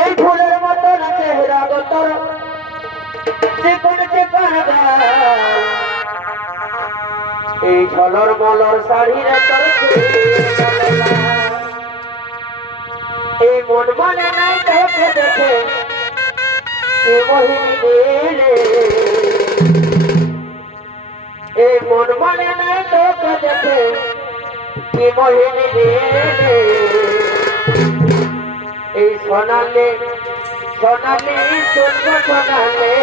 এই ফুলের মতো চেহারা গোতর চিকন চিকন এই ঝলর মলর শাড়ির তোর এই মন মনে নাই দেখে দেখে এই মোহিনী দিলে এই মন মনে নাই দেখে দেখে এই মোহিনী দিলে এই সোনালে সোনালে শুনবো সোনালে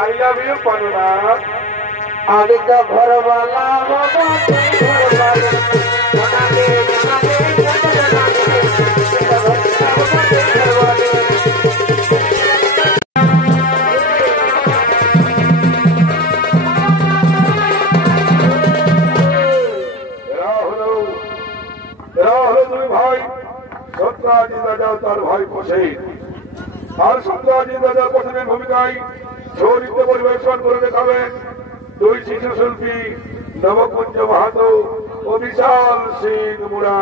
আই লাভ ইউ পানুনা আমি তো ঘরওয়ালা হবো ঘরওয়ালা সোনালে তার ভাই হোসেন আর সন্ত্রাসীর প্রথমে ভূমিকায় সৌরিত্য পরিবেশন করে দেখাবেন দুই শিশু শিল্পী নবকুঞ্জ মাহাতো ও বিশাল সিং মুড়া।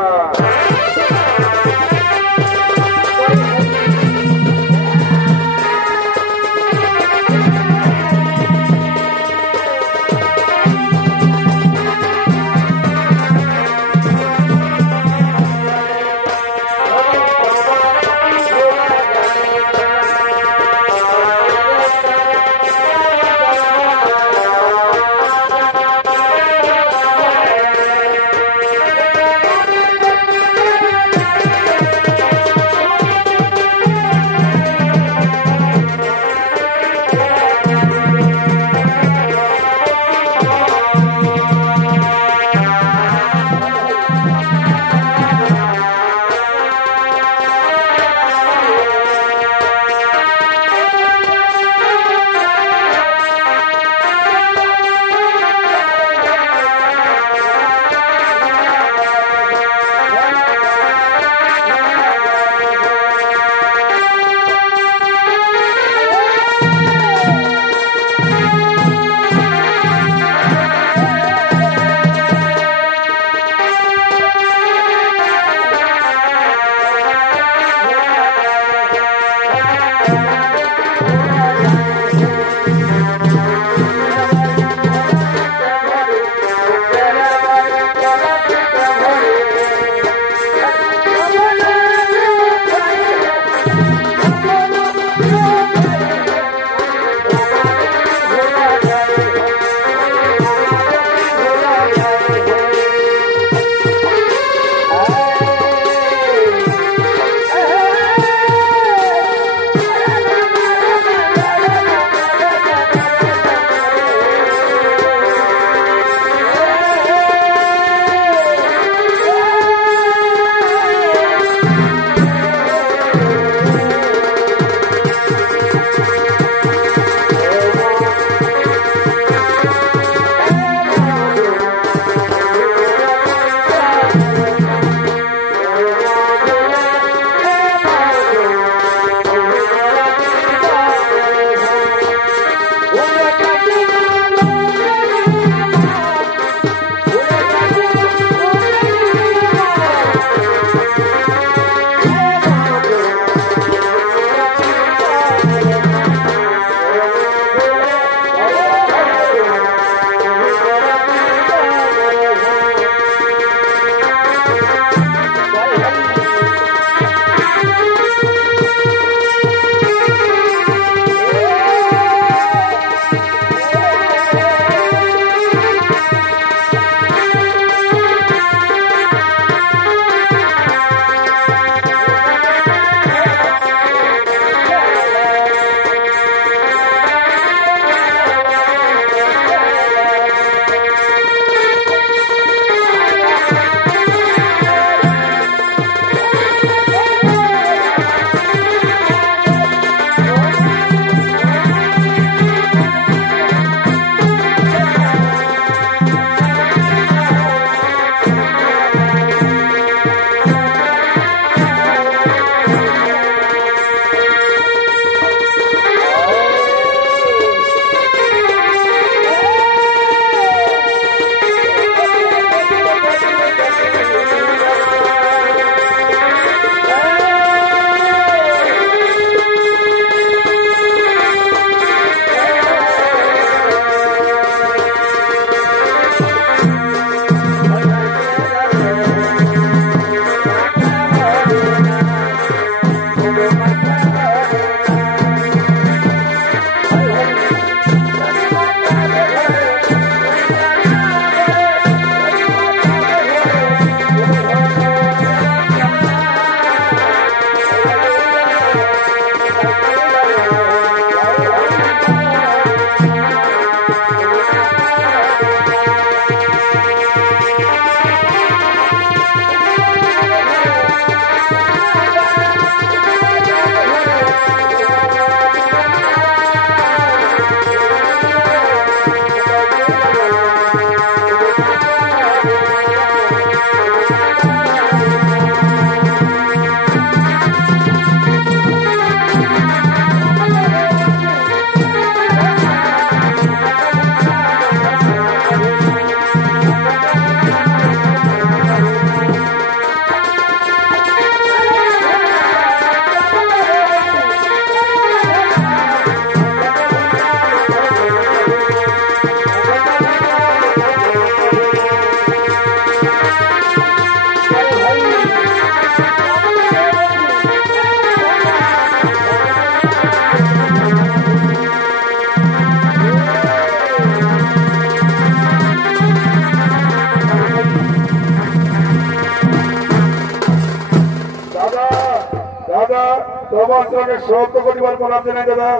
চরণের 100 কোটিবার প্রণাম জানাই দাদা,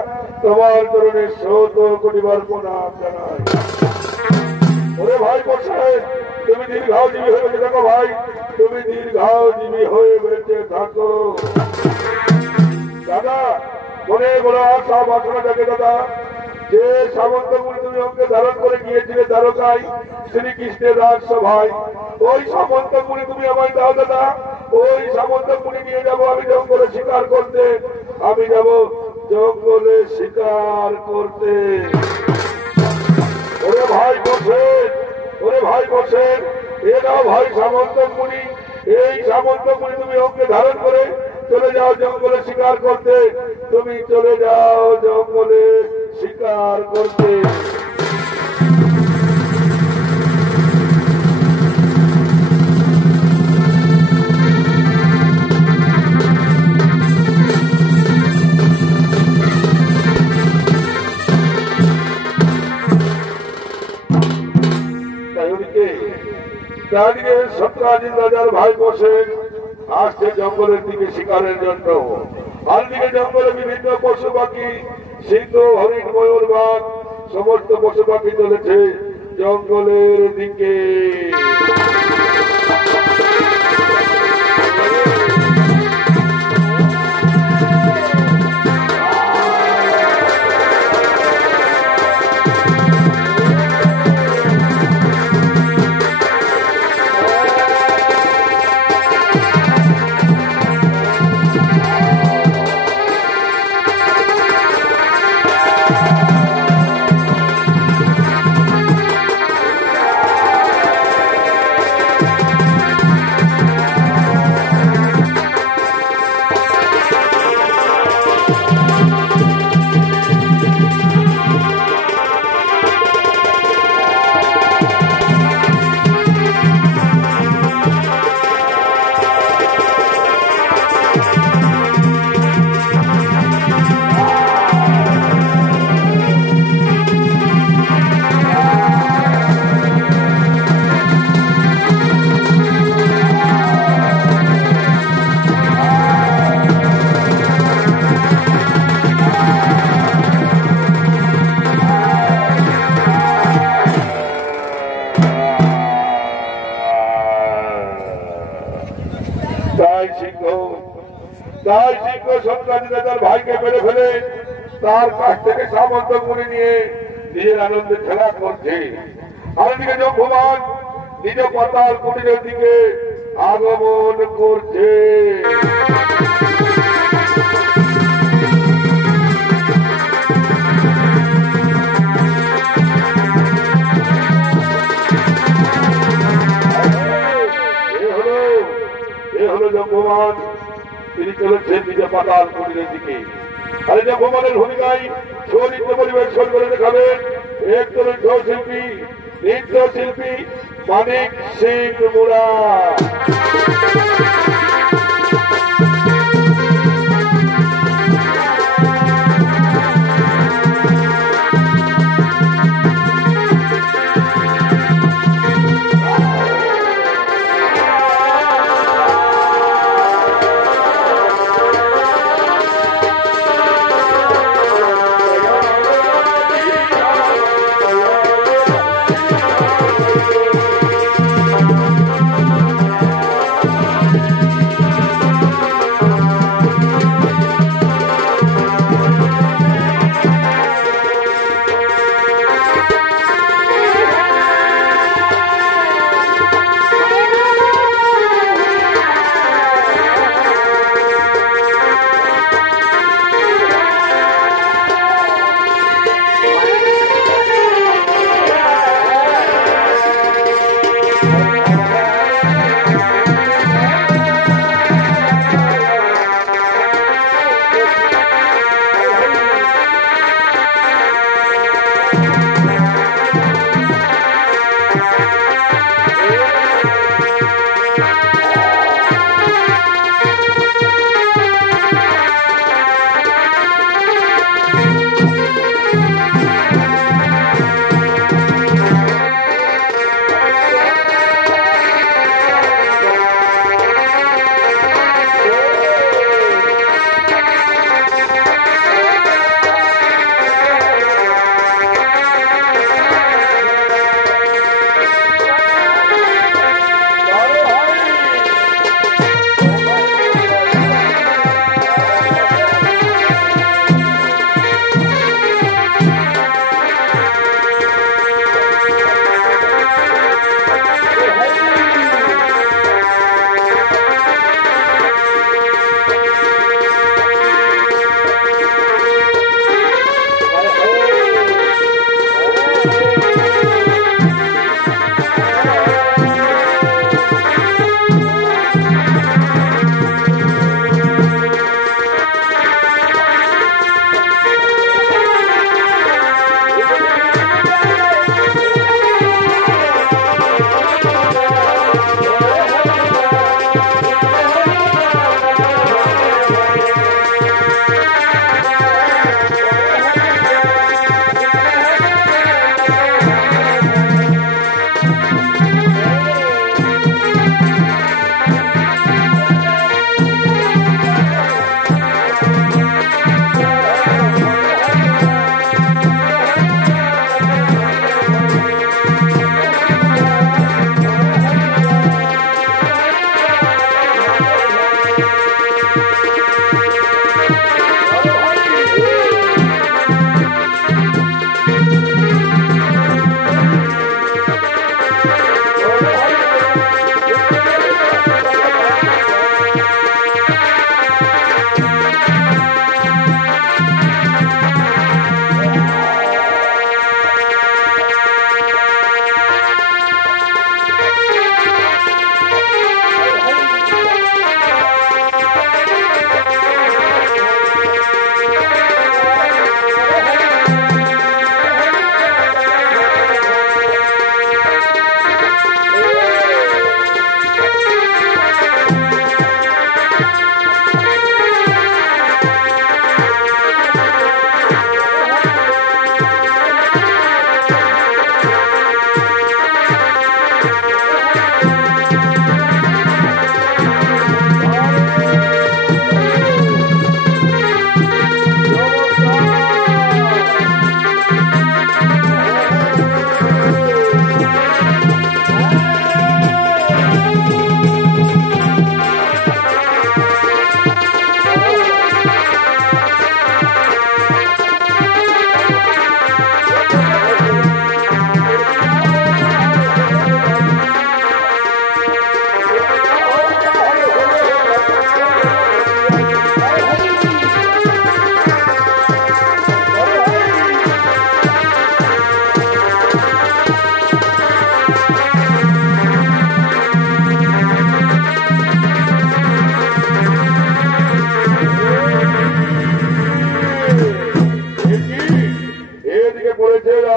তোমার চরণের 100 কোটিবার প্রণাম জানাই। ওরে ভাই বসে, তুমি দীর্ঘজীবী হয়ে বেঁচে থাকো ভাই, তুমি দীর্ঘজীবী হয়ে বেঁচে থাকো দাদা। মনে বড় আশা বাসনা থাকে দাদা, যে সামন্ত মুনি তুমি অঙ্কে ধারণ করে গিয়েছিলে দ্বারকায় শ্রীকৃষ্ণের রাজসভায়, ওই সামন্ত মুনি তুমি আমায় দাও দাদা। ওই সামন্ত মুনি নিয়ে যাবো আমি জঙ্গলে শিকার করতে, আমি যাব জঙ্গলে শিকার করতে। ওরে ভাই বসেন, ওরে ভাই বসেন, এ নাও ভাই সামন্ত মুনি। এই সামন্ত মুনি তুমি অঙ্কে ধারণ করে চলে যাও জঙ্গলে শিকার করতে, তুমি চলে যাও জঙ্গলে শিকার করতে। চারদিকে সত্রাজিৎ রাজার ভাই বসেন আসছে জঙ্গলের দিকে শিকারের জন্য। আর দিকে জঙ্গলে বিভিন্ন পশু পাখি, সিংহ, হরিণ, ময়ূর, বাঘ সমস্ত পশু পাখি চলেছে জঙ্গলের দিকে। ভাইকে মেরে ফেলে তার কাছ থেকে সামন্ত মুনি নিয়ে নিজের আনন্দে খেলা করছে। আর দিকে ভগবান নিজ পাতাল কুটিরের দিকে আগমন করছে। ভগবান তিনি চলেছেন নিজ পাতাল কুটিরের দিকে। আর এটা ভগবানের ভূমিকায় সৌনৃত্য পরিবেশন করে দেখাবেন একজন শিল্পী, নৃত্যশিল্পী মানিক সিং মুড়া।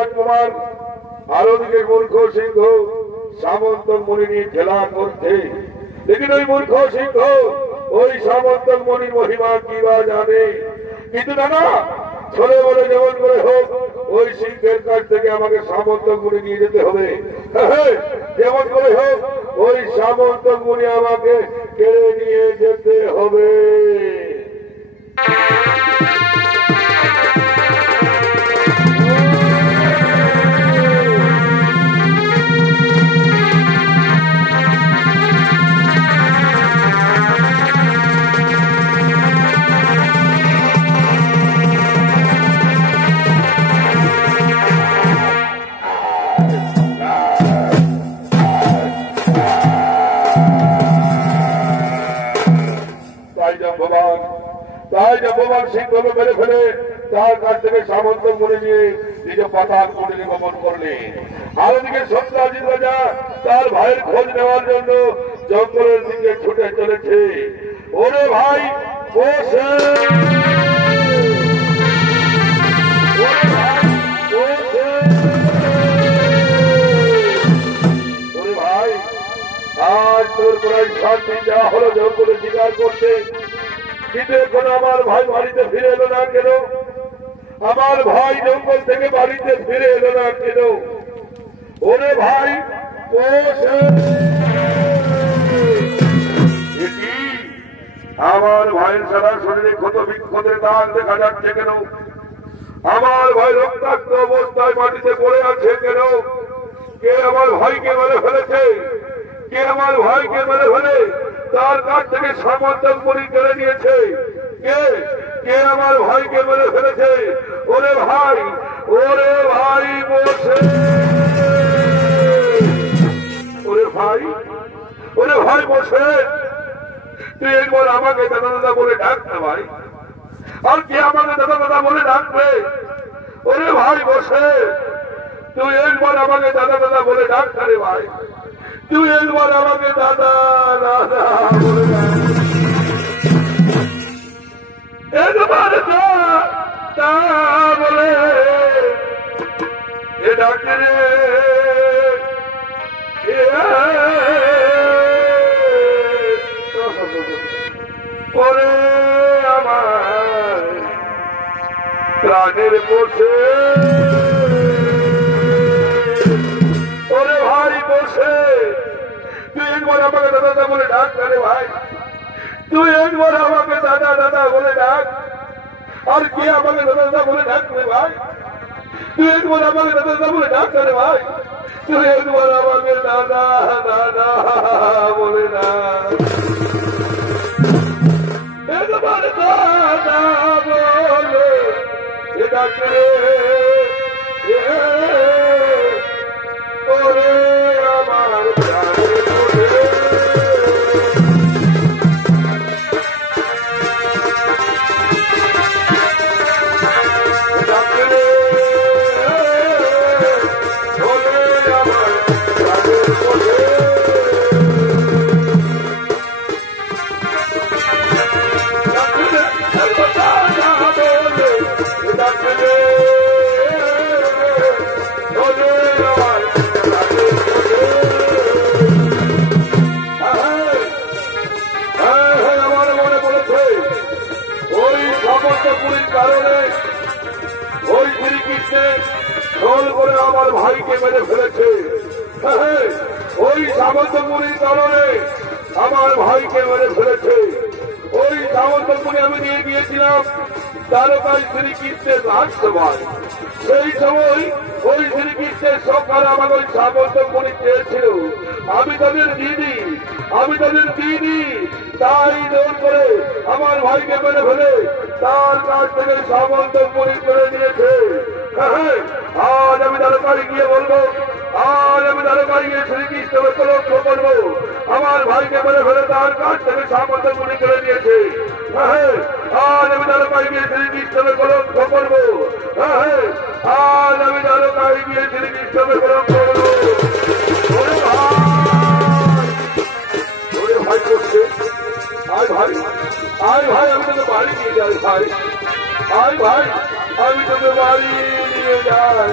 রাজকুমার আর ওদিকে মূর্খ সিংহ সামন্ত মণি নিয়ে খেলা করছে। लेकिन ওই মূর্খ সিংহ ওই সামন্ত মণির মহিমা কি বা জানে। কিন্তু না ছোট বলে যেমন করে হোক ওই সিংহের কাছ থেকে আমাকে সামন্ত মণি নিয়ে যেতে হবে। যেমন করে হোক ওই সামন্ত মণি আমাকে কেড়ে নিয়ে যেতে হবে। ভগবান সিংহকে মেরে ফেলে তার কাছ থেকে সামন্ত মনে নিয়ে নিজে পাতাল কুটিরে গমন করলেন। আর ওদিকে সত্যাজিৎ রাজা তার ভাইয়ের খোঁজ নেওয়ার জন্য জঙ্গলের দিকে ছুটে চলেছে। ওরে ভাই বসে, ওরে ভাই আজ তোর প্রায় 7 দিন যাওয়া হলো জঙ্গলে শিকার করতে, কিন্তু এখন আমার ভাই বাড়িতে ফিরে এলো না কেন? আমার ভাই জঙ্গল থেকে বাড়িতে ফিরে এলো না কেন? ওরে ভাই আমার ভাইয়ের সারা শরীরে ক্ষত বিক্ষতের দাগ দেখা যাচ্ছে কেন? আমার ভাই রক্তাক্ত অবস্থায় মাটিতে পড়ে আছে কেন? কে আমার ভাইকে মেরে ফেলেছে? কে আমার ভাইকে মেরে ফেলে তার কাছ থেকে সামন্ত মণি কেড়ে নিয়েছে? কে কে আমার ভাইকে মেরে ফেলেছে? ওরে ভাই বসে, ওরে ভাই বসে, তুই একবার আমাকে দাদা দাদা বলে ডাক না ভাই। আর কে আমাকে দাদা দাদা বলে ডাকবে? ওরে ভাই বসে, তুই একবার আমাকে দাদা দাদা বলে ডাক না রে ভাই। তুই একবার আমাকে দাদা দাদা বলে ডাক, একবার দাদা বলে এ ডাকে রে। ওরে আমার প্রাণের বসে, ওরে ভাই বসে, তুই একবার আমাকে দাদা দাদা বলে ডাক রে ভাই। তুই একবার আমাকে দাদা দাদা বলে ডাক। আর কে আমাকে দাদা দাদা বলে ডাক রে ভাই? তুই একবার আমাকে দাদা দাদা বলে ডাক রে ভাই। তুই একবার আমাকে দাদা দাদা বলে ডাক, একবার দাদা বলে ডাকে ওরে আমার প্রাণের বসে। আমার ভাইকে মেরে ফেলেছে। ওই সামন্তপুরীর কারণে আমার ভাইকে মেরে ফেলেছে। ওই সামন্তপুরী আমি নিয়ে গিয়েছিলাম দ্বারকায় শ্রীকৃষ্ণের রাজসভায়। সেই সময় ওই শ্রীকৃষ্ণের সরকার আমার ওই সামন্তপুরী চেয়েছিল, আমি তাদের দিদি, তাই জোর করে আমার ভাইকে মেরে ফেলে তার কাছ থেকে সামন্তপুরী করে নিয়েছে। আজ আমি দ্বারকায় গিয়ে বলবো, আজ আমি দ্বারকায় গিয়ে শ্রীকৃষ্ণকে লক্ষ্য করবো আমার ভাইকে মেরে ফেলে তার কাছ থেকে সামন্তপুরী করে নিয়েছে। আজ আমি দ্বারকায় গিয়ে শ্রীকৃষ্ণকে লক্ষ্য করবো, আজ আমি দ্বারকায় গিয়ে শ্রীকৃষ্ণকে লক্ষ্য করবো। ভাই করছে, আয় ভাই আমি তোকে বাড়ি নিয়ে যাই ভাই, আয় ভাই আমি তোকে বাড়ি নিয়ে যাই।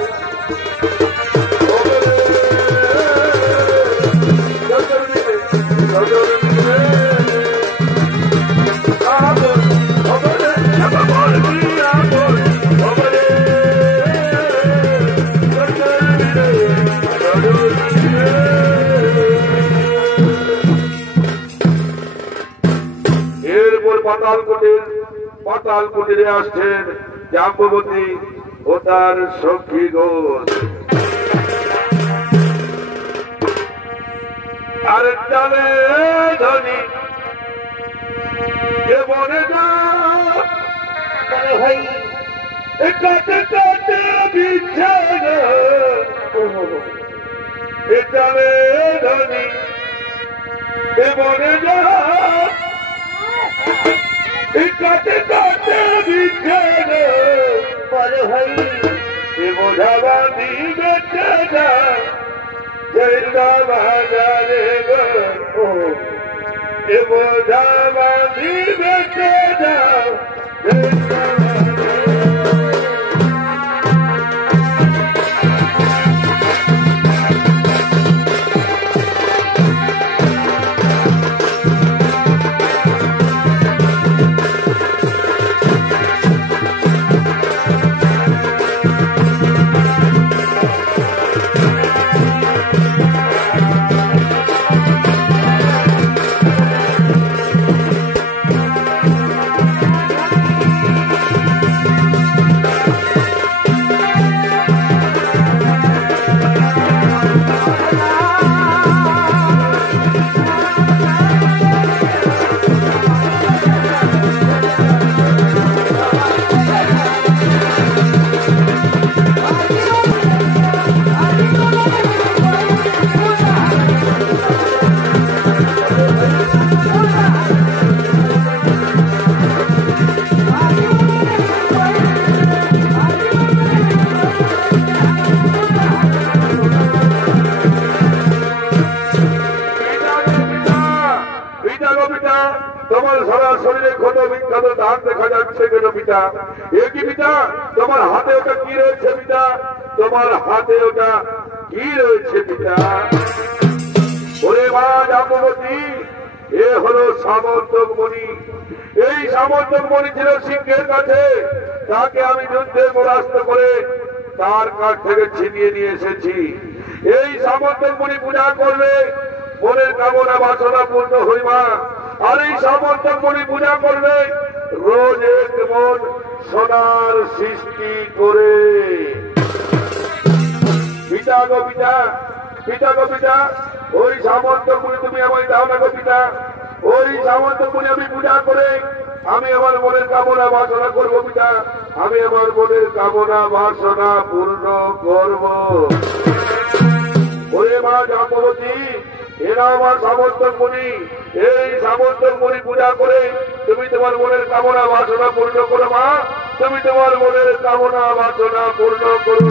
পাতাল কুটিরে আসছেন জাম্ববতী ও তার সখী গোল। আর জানে ধনী কে বনে যা ভাই কাটে কাটে বিছানা এ জানে ধনী কে বনে যা কাটে কাটে বিছানা বলে ভাই বোঝাবানি বেঁচে যা জেলা বাজারে গো বোঝাবানি বেঁচে যা তোমার সারা শরীরে ক্ষত বিখ্যাত দাগ দেখা যাচ্ছে কেন পিতা? এ কি পিতা? তোমার হাতে ওটা কি রয়েছে পিতা? তোমার হাতে ওটা কি রয়েছে পিতা? ওরে মা জাম্ববতী, এ হলো সামন্তক মণি। এই সামন্তক মণি ছিল সিংহের কাছে, তাকে আমি যুদ্ধে পরাস্ত করে তার কাছ থেকে ছিনিয়ে নিয়ে এসেছি। এই সামন্তক মণি পূজা করলে মনের কামনা বাসনা পূর্ণ হইবা। আর এই সামন্তক মণি পূজা করবে রোজ এক মন সোনার সৃষ্টি করে। পিতা গো পিতা, পিতা গো পিতা, ওই সামন্তক মণি তুমি আমায় দাও না গো পিতা। ওই সামন্তক মণি আমি পূজা করে আমি আমার মনের কামনা বাসনা করবো পিতা। আমি আমার মনের কামনা বাসনা পূর্ণ করব। ওরে মা জাম্ববতী, এরা আমার সামন্তক মণি। এই সামন্তক মণি পূজা করে তুমি তোমার মনের কামনা বাসনা পূর্ণ করো মা। তুমি তোমার মনের কামনা বাসনা পূর্ণ করো।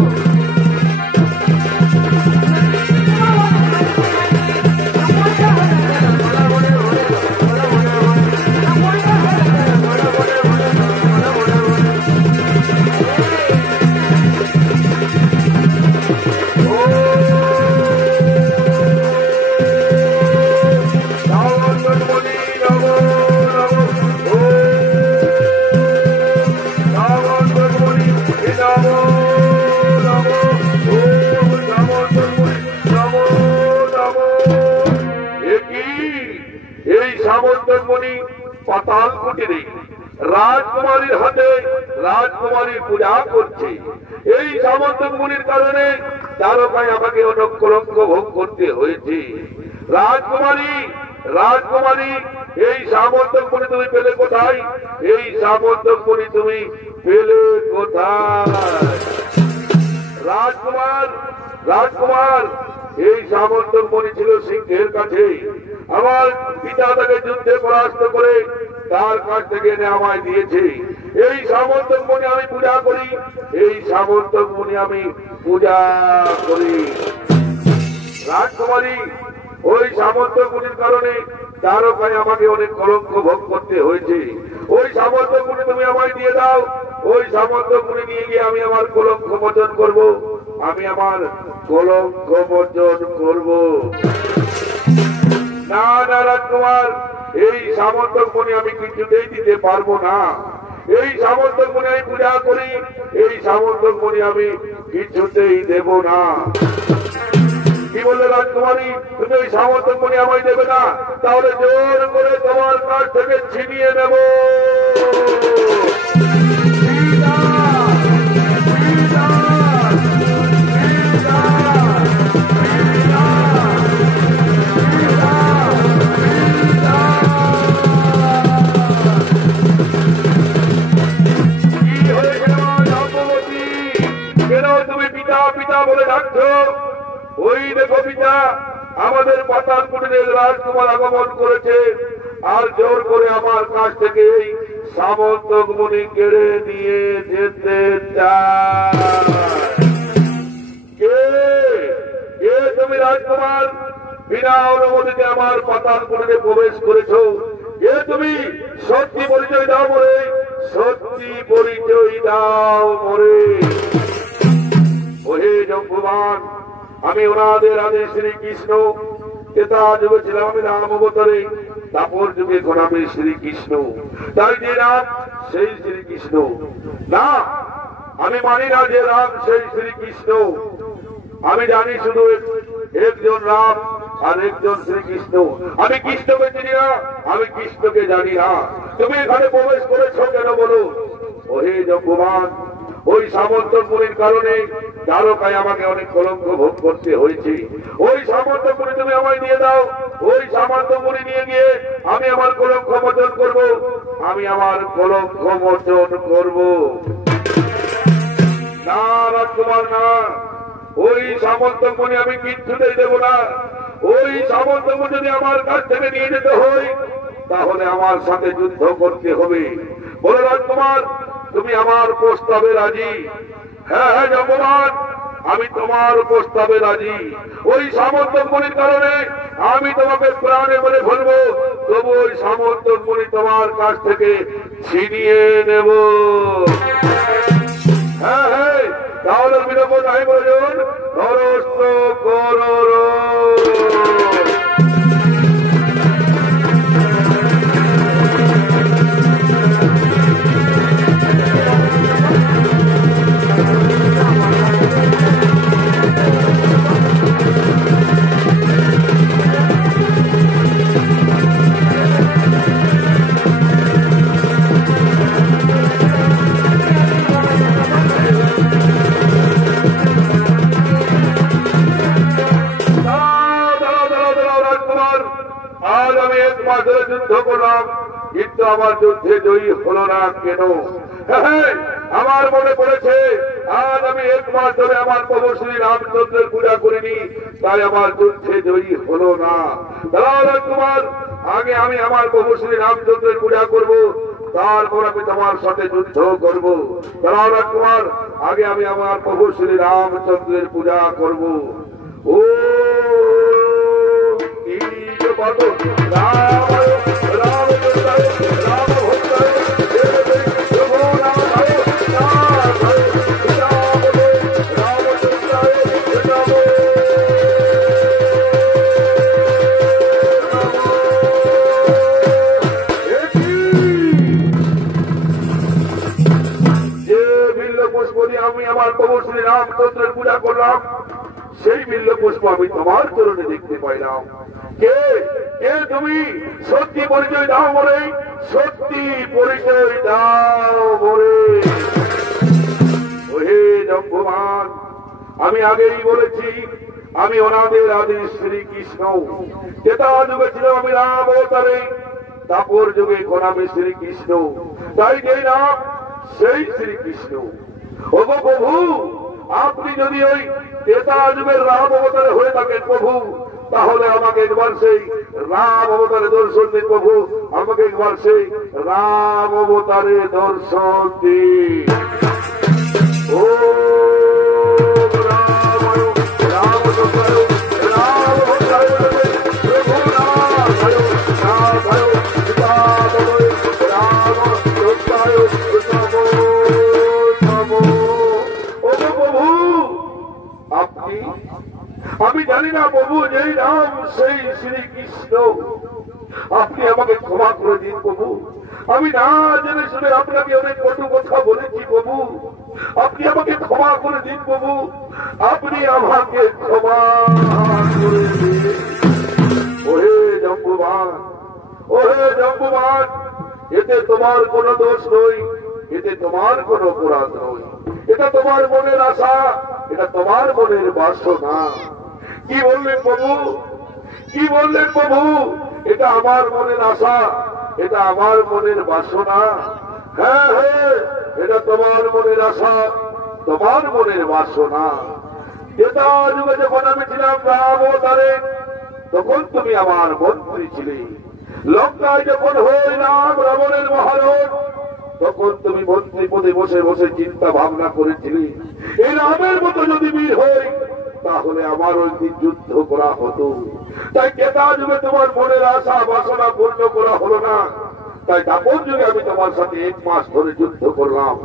সামন্তক মণি পাতাল কুটিরে রাজকুমারীর হাতে রাজকুমারীর পূজা করছে। এই সামন্তক মণির কারণে তারকায় আমাকে অনেক কলঙ্ক ভোগ করতে হয়েছে। রাজকুমারী, রাজকুমারী, এই সামন্তক মণি তুমি পেলে কোথায়? এই সামন্তক মণি তুমি পেলে কোথায়? রাজকুমার, রাজকুমার, এই সামন্তক মণি ছিল সিংহের কাছে। আমার পিতা তাকে যুদ্ধে পরাস্ত করে তার কাছ থেকে এনে আমায় দিয়েছে। এই সামন্তক মণি আমি পূজা করি, এই সামন্তক মণি আমি পূজা করি। রাজকুমারী, ওই সামন্তক মণির কারণে তারকায় আমাকে অনেক কলঙ্ক ভোগ করতে হয়েছে। ওই সামন্তক মণি তুমি আমায় দিয়ে দাও। ওই সামন্তক মণি নিয়ে গিয়ে আমি আমার কলঙ্ক মোচন করবো। আমি আমার কলঙ্ক মোচন করব। না না রাজকুমার, এই সামন্তক মণি আমি কিছুতেই দিতে পারবো না। এই সামন্তক মণি আমি পূজা করি, এই সামন্তক মণি আমি কিছুতেই দেব না। কি বললে রাজকুমারী, তুমি ওই সামন্তক মণি আমায় দেবে না? তাহলে জোর করে তোমার কাছ থেকে ছিনিয়ে নেব। বলে ডাকছো? ওই দেখো পিতা, আমাদের পাতালপুরের রাজকুমার আগমন করেছে আর জোর করে আমার কাছ থেকে এই সামন্তক মণি কেড়ে নিয়ে যেতে চায়। কে কে তুমি রাজকুমার? বিনা অনুমতিতে আমার পাতালপুরে প্রবেশ করেছো। কে তুমি? সত্যি পরিচয় দাও মরে, সত্যি পরিচয় দাও মরে। ওহে জম্বুবান, আমি ওনাদের আদি শ্রীকৃষ্ণ। ত্রেতা যুগে ছিলাম আমি রাম অবতারে, তারপর যুগে এখন আমি শ্রীকৃষ্ণ। তাই যে রাম সেই শ্রীকৃষ্ণ না, আমি মানি না যে রাম সেই শ্রীকৃষ্ণ। আমি জানি শুধু একজন রাম আর একজন শ্রীকৃষ্ণ। আমি কৃষ্ণকে চিনি না, আমি কৃষ্ণকে জানি না। তুমি এখানে প্রবেশ করেছো কেন বলো? ওহে জম্বুবান, ওই সামন্তক মণির কারণে দ্বারকায় আমাকে অনেক কলঙ্ক ভোগ করতে হয়েছে। ওই সামন্তক মণি তুমি আমায় দিয়ে দাও। ওই সামন্তক মণি নিয়ে গিয়ে আমি আমার কলঙ্ক মোচন করব। আমি আমার কলঙ্ক মোচন করব। না রাজকুমার না, ওই সামন্তক মণি আমি কিচ্ছুতেই দেব না। ওই সামন্তক মণি যদি আমার কাছ থেকে নিয়ে যেতে হয় তাহলে আমার সাথে যুদ্ধ করতে হবে। বলো রাজকুমার, তুমি আমার প্রস্তাবে রাজি? হ্যাঁ হ্যাঁ জম্বুবান, আমি তোমার প্রস্তাবে রাজি। ওই সামন্তক মণির কারণে আমি তোমাকে প্রাণে বলে ফেলবো, তবু ওই সামন্তক মণি তোমার কাছ থেকে ছিনিয়ে নেব। হ্যাঁ হ্যাঁ, তাহলে বিলম্ব নাই বলুন, ধরস্ত করো। যুদ্ধ করলাম কিন্তু আমার যুদ্ধে জয়ী হলো না কেন? আমার মনে পড়েছে আজ আমি 1 মাস ধরে আমার প্রভু শ্রী রামচন্দ্রের পূজা করিনি, তাই আমার যুদ্ধে জয়ী হলো না। রাজকুমার, আগে আমি আমার প্রভু শ্রী রামচন্দ্রের পূজা করব, তারপর আমি তোমার সাথে যুদ্ধ করব। রাজকুমার, আগে আমি আমার প্রভু শ্রী রামচন্দ্রের পূজা করব। ও রাম রাম রাম ভক্তায় আমি আমার প্রভু শ্রী রামচন্দ্রের পূজা করলাম, সেই বিল্ল পুষ্প আমি তোমার চরণে দেখতে পাইলাম। কে কে তুমি? সত্যি পরিচয় দাও বলে, সত্যি পরিচয় দাও বলে। ওহে জম্বুবান, আমি আগেই বলেছি আমি অনাদের আদি শ্রীকৃষ্ণ। ত্রেতা যুগে ছিল আমি রাম অবতারে, তারপর যুগে এখন আমি শ্রীকৃষ্ণ। তাই যে নাম সেই শ্রীকৃষ্ণ। ওগো প্রভু, আপনি যদি ওই ত্রেতা যুগের রাম অবতারে হয়ে থাকেন প্রভু, তাহলে আমাকে একবার সেই রাম অবতারে দর্শন দিন প্রভু। আমাকে একবার সেই রাম অবতারে দর্শন দিন। ও আপনি? আমি জানি না প্রভু, যেই নাম সেই শ্রীকৃষ্ণ। আপনি আমাকে ক্ষমা করে দিন প্রভু। আমি না জেনে শুনে আপনাকে অনেক কটু কথা বলেছি প্রভু। আপনি আমাকে ক্ষমা করে দিন প্রভু। আপনি আমাকে ক্ষমা করে দিন। ওহে জম্বুবান, ওহে জম্বুবান, এতে তোমার কোনো দোষ নয়, এতে তোমার কোনো অপরাধ নয়। এটা তোমার মনের আশা, এটা তোমার মনের বাসনা। কি বললেন প্রভু? কি বললেন প্রভু? এটা আমার মনের আশা, এটা আমার মনের বাসনা। হ্যাঁ হ্যাঁ, এটা তোমার মনের আশা, তোমার মনের বাসনা। এটা যুগে যখন আমি ছিলাম রাম অবতারে, তখন তুমি আমার মন্ত্রী ছিলে। লঙ্কায় যখন হইলাম রাবণের মহারণ, তখন তুমি মন্ত্রী পদে বসে বসে চিন্তা ভাবনা করেছিলে, এই রামের মতো যদি বীর হই তাহলে আমার ওই যুদ্ধ করা হতো। তাই কেতা যুগে তোমার মনের আশা বাসনা পূর্ণ করা হলো না। তাই দাপর যুগে আমি তোমার সাথে 1 মাস ধরে যুদ্ধ করলাম।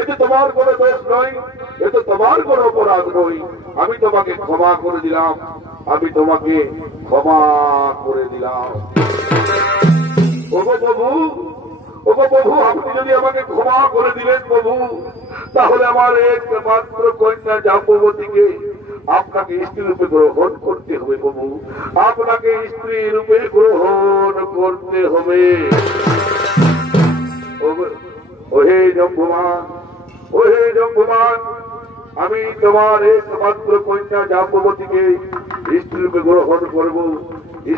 এতে তোমার কোনো দোষ নয়, এতে তোমার কোনো অপরাধ নয়। আমি তোমাকে ক্ষমা করে দিলাম, আমি তোমাকে ক্ষমা করে দিলাম। ওগো প্রভু, ওগো প্রভু, আপনি যদি আমাকে ক্ষমা করে দিলেন প্রভু, তাহলে আমার একমাত্র কন্যা জাম্ববতীকে আপনাকে স্ত্রী রূপে গ্রহণ করতে হবে প্রভু। আপনাকে স্ত্রী রূপে গ্রহণ করতে হবে। ওহে জম্বুমান, ওহে জম্বুমান, আমি তোমার একমাত্র কন্যা জাম্ববতীকে স্ত্রী রূপে গ্রহণ করব,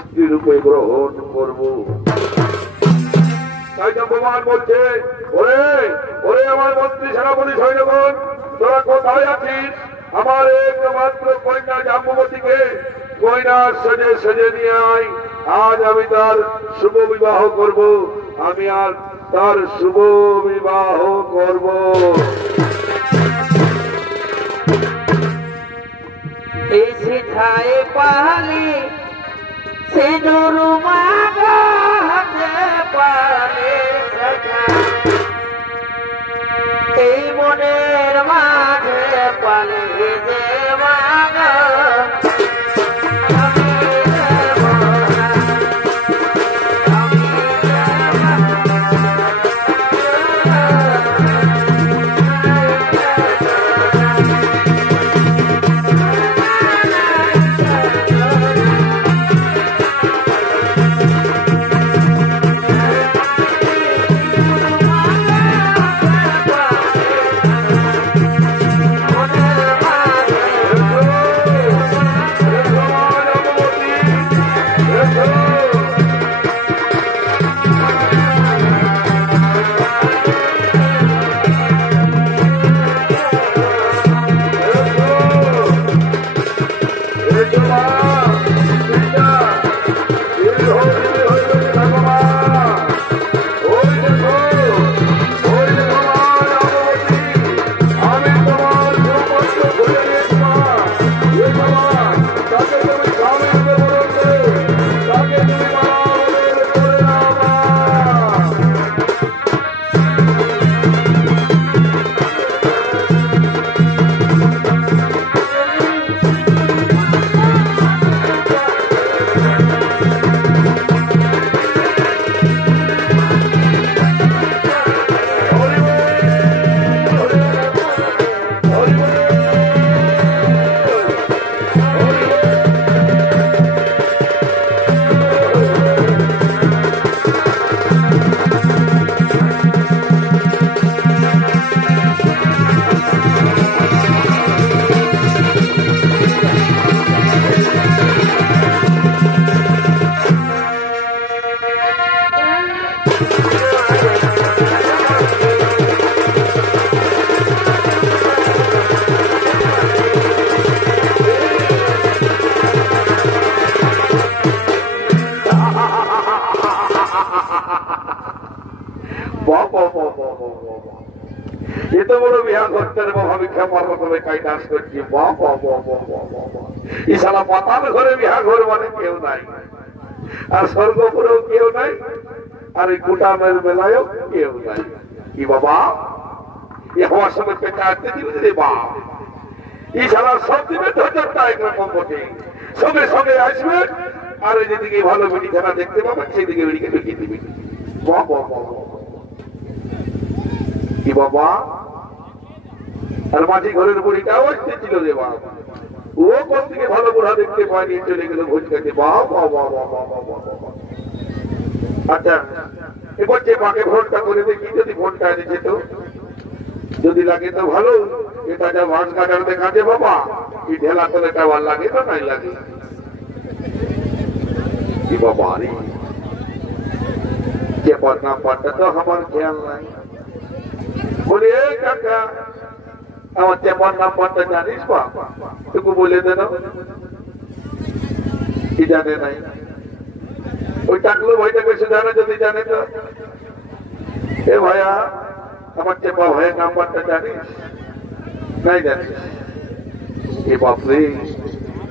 স্ত্রী রূপে গ্রহণ করব। তাই জম্বুমান বলছে, ওরে ওরে আমার মন্ত্রী সেনাপতি সৈন্যগণ, তোরা কোথায় আছিস? আমার একমাত্র কন্যা জাম্ববতীকে কন্যার সেজে সেজে নিয়ে আয়। আজ আমি তার শুভ বিবাহ করব, আমি আর তার শুভ বিবাহ করব। এই সিথায় পালি সে নুরু মাগো হাতে পালে সখা, এই মনের মাঝে পালে যে মাগো এত বড় বিয়া করতে ভাবি খেপার রকমের কাইটাস করছি। ইসালা পাতাল ঘরে বিয়া ঘর মানে কেউ নাই, আর স্বর্গপুরেও কেউ নাই, আর এই গুটামের বেলায়ও কেউ নাই। কি বাবা, এ হওয়ার সময় পেঁচাতে দিবি রে বাপ, ইশারা সব দিবে ধৈর্যটা একরকম বটে সঙ্গে সঙ্গে আসবে আর যেদিকে ভালো বেড়িখানা দেখতে পাবেন সেদিকে বেড়িকে ঢুকিয়ে দিবে কি বাবা আর মাঝি ঘরের বুড়িটাও আসতেছিল রে বাবা ও কোন দিকে ভালো বুড়া দেখতে পায়নি চলে গেল ভোজ খেতে বাবা আচ্ছা এবার যে মাকে ফোনটা করে দেখি যদি ফোনটা এনেছে তো যদি লাগে তো ভালো এটা যা মাছ কাটার দেখাচ্ছে বাবা কি ঢেলা তলেটা ভাল লাগে তো নাই লাগে কি বাবা রে চেপার নাম্বারটা তো আমার খেয়াল নাই বলি এ কাকা আমার চেপার নাম্বারটা জানিস বা তোকে বলে দেন কি জানে নাই ওই টাকলো ভাইটাকে সে জানে যদি জানে তো এ ভাইয়া আমার চেপা ভাইয়ের নাম্বারটা জানিস নাই জানিস এ বাপরে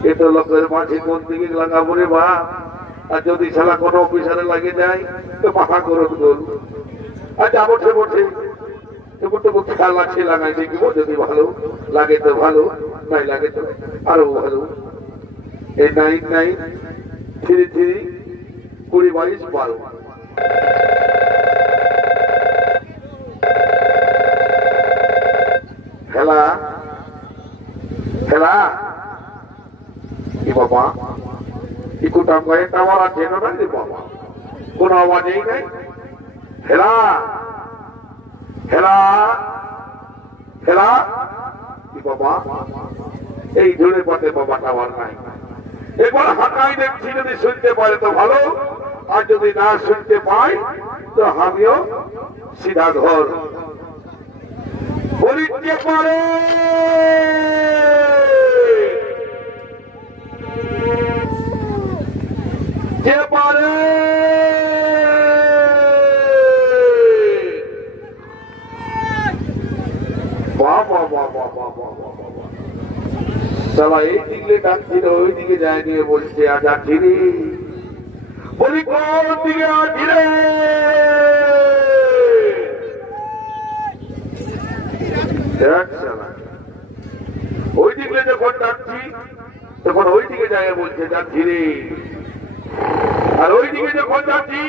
এ তো লোকের মাঝে কোন দিকে লাগাবো রে বা আর যদি শালা কোনো অফিসারে লাগে যায় তো মাথা করত গোল আচ্ছা বসে বসে তবু খেয়াল আছে লাগাই দেখিব যদি ভালো লাগে তো ভালো নাই লাগে তো আরো ভালো এই 9933 2022 খেলা খেলা কি বাবা একটু টাকা টাওয়ার আছে না রে বাবা কোন আওয়াজই নাই খেলা খেলা খেলা কি বাবা এই জোরে পথে বাবা টাওয়ার নাই একবার হাঁটাই দেখছি যদি শুনতে পারে তো ভালো আর যদি না শুনতে পাই তো আমিও সিধা ঘর বলিতে পারে যে পারে সালা এই দিকে ডাকছিল ওই দিকে যায় নিয়ে বলছে আজ আঠিরে বলি কোন দিকে আঠিরে ওই দিকে যখন ডাকছি তখন ওই দিকে যায় বলছে যাচ্ছি রে আর ওই দিকে যখন যাচ্ছি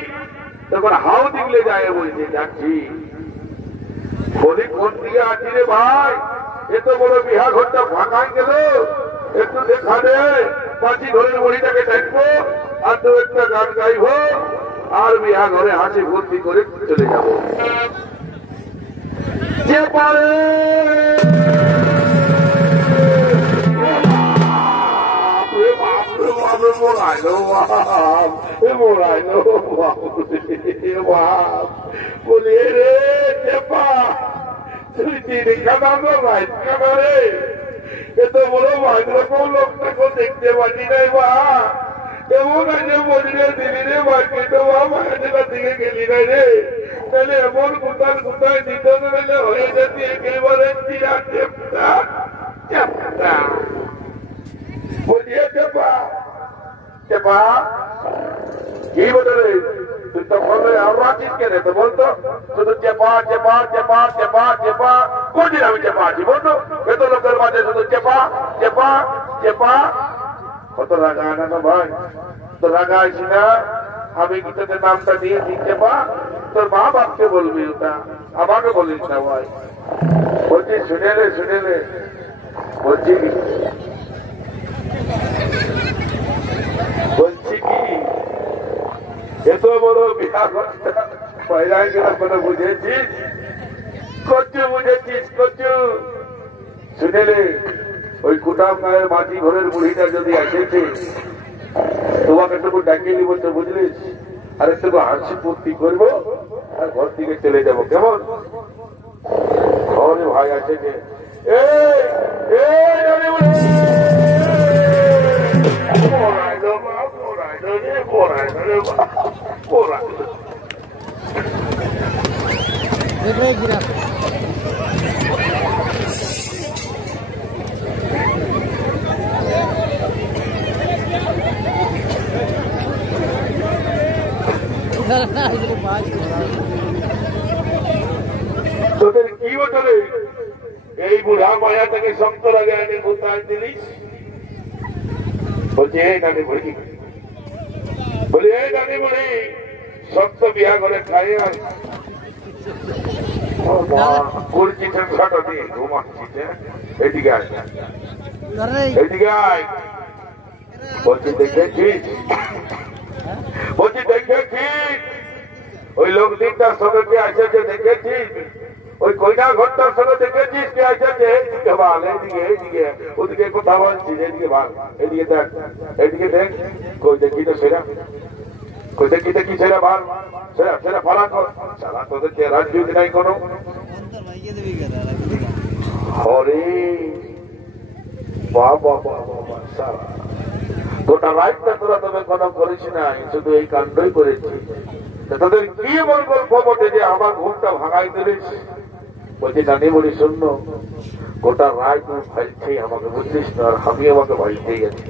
তখন হাও দিকে যায় বলছে যাচ্ছি বলি কোন দিকে আছি রে ভাই এত বড় বিহা ঘরটা ফাঁকাই গেল একটু দেখা দে পাঁচি ঘরের বড়িটাকে ডাকবো আর দু একটা গান গাইব আর বিহা ঘরে হাসি ভর্তি করে চলে যাবো যে পারে বলি রে চেপা তুই চিনি কাটানো রাইট কাটা রে এত বড় ভাইরকম লোকটাকে দেখতে পারি নাই বা এমন আছে বলিলে দিলি রে বাকি তো বাবা দিকে গেলি নাই রে তাহলে এমন কোথায় কোথায় দিতে গেলে হয়ে যেতে একেবারে চিরা চেপটা চেপটা বলিয়ে চেপা চেপা কি বলে রে তুই তো বলে আমরা চিনকে রে তো বলতো শুধু চেপা চেপা চেপা চেপা চেপা কোনদিন আমি চেপা আছি বলতো এত লোকের মাঝে শুধু চেপা চেপা চেপা কত রাগা না না ভাই তো রাগা আছি না আমি কি তোদের নামটা দিয়ে দিই চেপা তোর মা বাপকে বলবি ওটা আমাকে বলিস না ভাই বলছি শুনে রে বলছি কি এত বড় বিয়া পয়লায় গেলে কোনো বুঝেছিস কচু বুঝেছিস কচু শুনেলে ওই কুটাম গায়ের মাটি ঘরের বুড়িটা যদি এসেছে তোমাকে একটু ডাকিয়ে নিব তো বুঝলিস আর একটু হাসি ফুর্তি করবো আর ঘর থেকে চলে যাবো কেমন ঘরে ভাই আছে যে তোদের কি বটে এই বুড়া মায়াটাকে শক্ত লাগে এনে কোথায় দিলিস বলছি এই নানি বুড়ি বলি এই নানি বুড়ি শক্ত বিয়া করে খাই আর করছিস ছাটা দিয়ে ঘুমাচ্ছিস এদিকে আয় এদিকে আয় বলছি দেখেছিস বলছি দেখেছিস ওই লোক দিকটার সঙ্গে কে আছে যে দেখেছিস ওই কইনা ঘরটার সঙ্গে দেখেছিস কে আছে যে এদিকে ভাল এইদিকে এইদিকে ওদিকে কথা বলছিস এদিকে ভাল এদিকে দেখ এদিকে দেখ কই দেখি তো সেরা কই দেখি দেখি সেরা ভাল সেরা সেরা ফালা কর সারা তোদের চেহারা যুগ নাই কোনো হরে বাবা বাবা সারা গোটা রাতটা তোরা তবে কোনো করিস না শুধু এই কাণ্ডই করেছিস তোদের কি বলবো খবরটা যে আমার ঘুমটা ভাঙাই দিলিস বলছি নানি বলি শূন্য গোটা রাত তুই ভাইছি আমাকে বুঝলিস না আর আমি আমাকে ভাইতেই আছি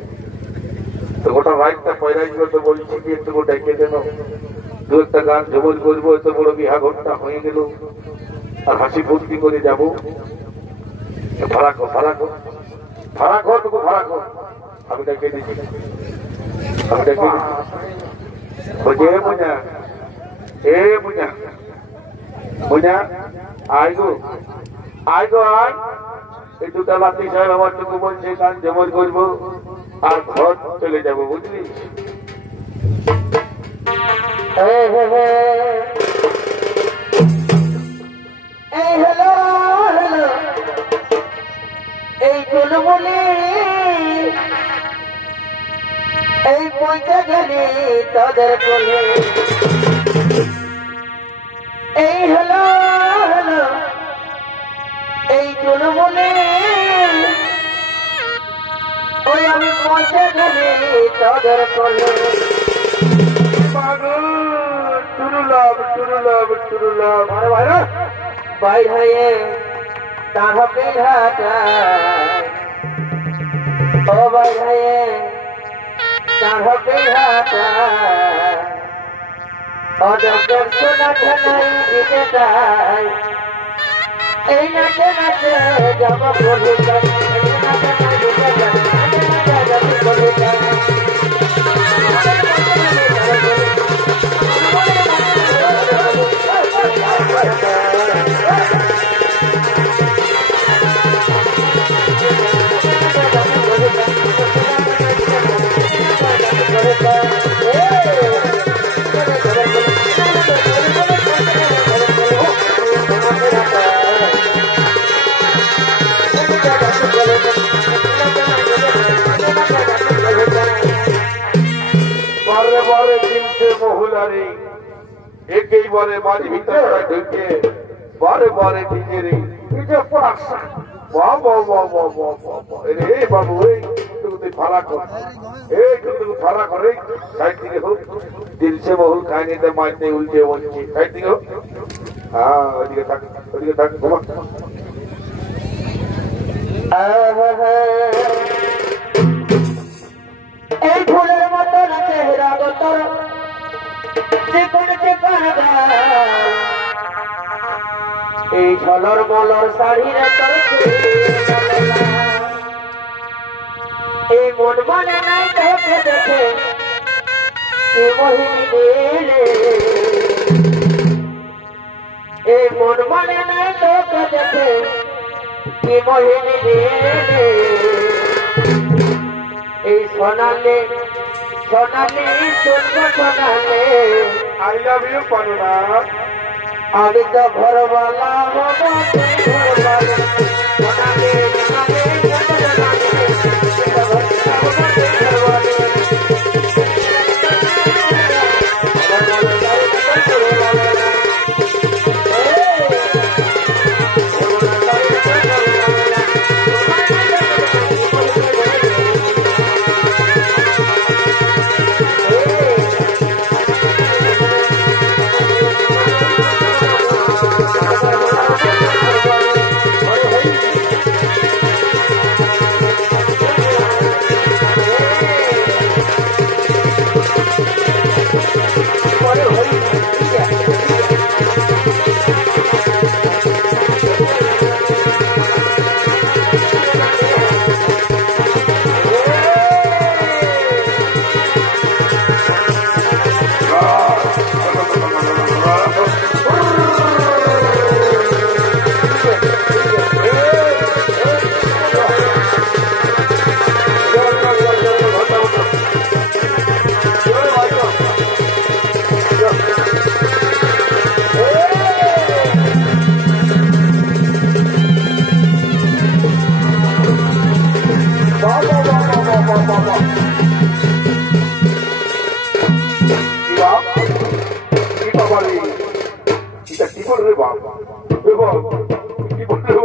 তো গোটা রাতটা পয়রাই তো বলছি কি একটু ডেকে দেন দু একটা গান ঝবল করবো এত বড় বিহা ঘরটা হয়ে গেল আর হাসি ফুর্তি করে যাবো ভাড়া কর ভাড়া কর ভাড়া কর তোকে ভাড়া কর আমি ডেকে দিচ্ছি আমি ডেকে দিচ্ছি বলছি এ মুজা মুজা আয় গো আয় এই দুটা লাঠি সাহেব আমার টুকু বলছে গান জমর করবো আর ঘর চলে যাবো বুঝলি এই হ্যালো হ্যালো এই চুলবুলি এই পৌঁছে গেলি তাদের কোলে এই হ্যালো হ্যালো এই চুলবুলি ওই আমি পৌঁছে গেলি তাদের কোলে টুরুলাভ টুরুলাভ টুরুলাভ আরে ভাইরা ভাই হয়ে তাহা পিঠাটা ও ভাই হয়ে তাহা পিঠাটা অজগর সোনাটা নাই দিতে চাই এই নাচে নাচে যাব বলে যাই নাচে নাচে দিতে যাই নাচে নাচে যাব বলে যাই বারে বারে দিনছে মহুলারি একেই বারে বাড়ি ভিতরে ঢুকে বারে বারে ঢুকে রে নিজে পড়াশা বাবা বাবা বাবা রে বাবু এই তুই ভাড়া কর এই তুই ভাড়া করে সাইড দিকে হোক দিলছে বহুল খাইনিতে মাইতে উল্টে বলছি সাইড দিকে হোক হ্যাঁ ওইদিকে থাক ঘুমা এই ফুলের মতন চেহারা গোতর চিকন চিকন এই ঝলর মলর শাড়ির তোর এই মন মনে নাই তোকে দেখে এই মোহিনী দিলে এই মন মনে নাই তোকে দেখে এই মোহিনী দিলে এই সোনালে সোনালে সুন্দর সোনালে আই লাভ ইউ পানুনা আমি তো ঘরওয়ালা হবো ঘরওয়ালা সোনালে সোনালে কি বাবা রে, এটা কি করে রে বাবা?